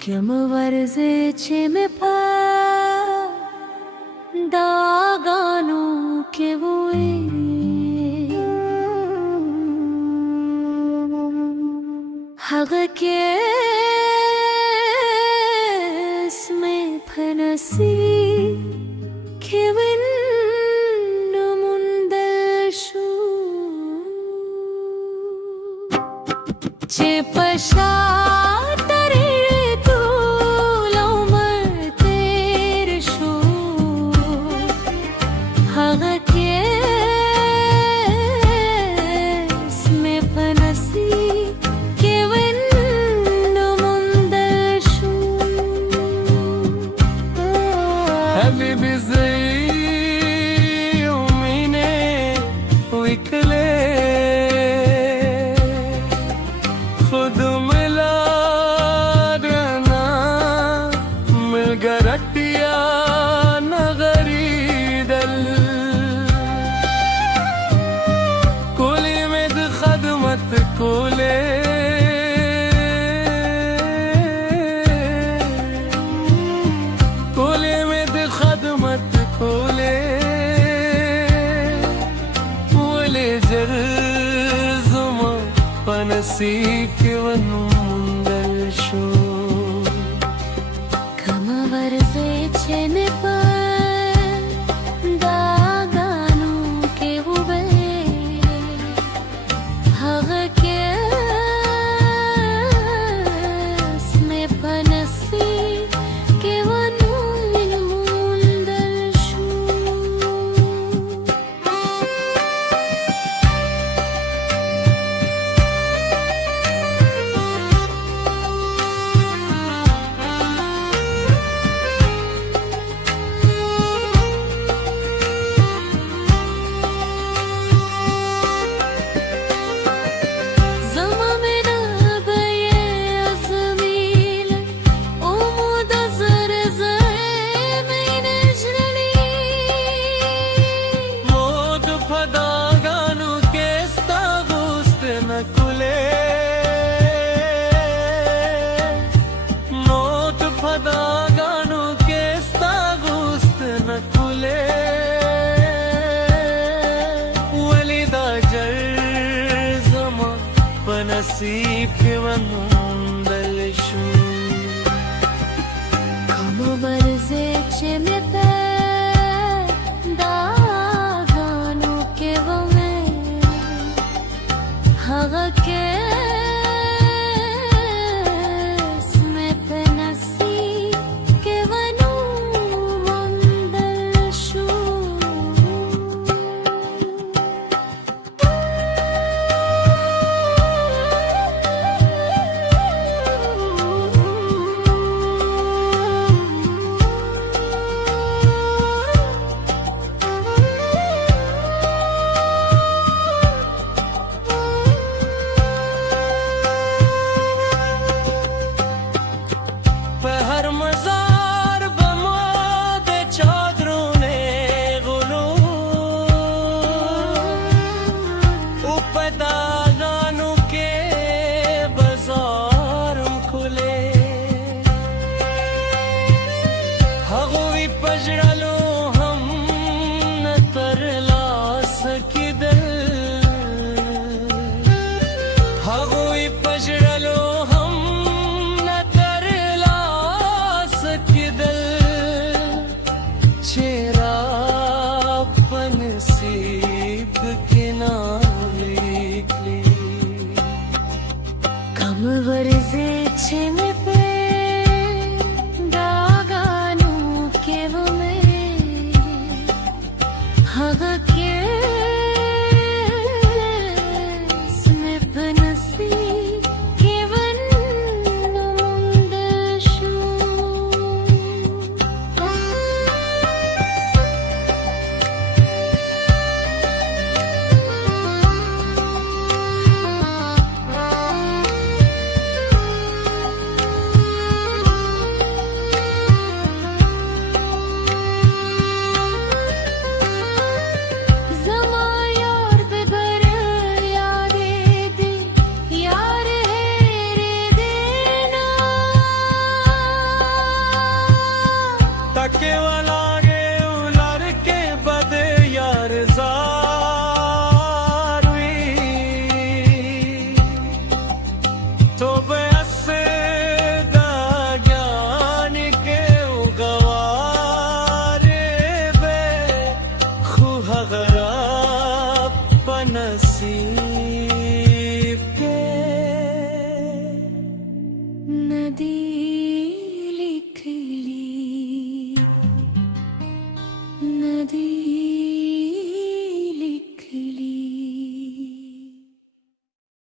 Kim varze çime pa daganu ke voe haga ke isme phanasi kevin mundashu che pasha حبيبي زي يوميني ويكلي خد ميلادنا ملقرتيا نغريدل كولي مد خدمت كولي نسيب كيفن مندلشو كما ورزه چene par daganu ke hube haga ke sme panasi kevanu mundalshu نوت فداگانو کستا گوست نکوله ولی دا جر زمان بنصیب که من مندلشو Como varze çeme par daganu ke vome haga ke پجرا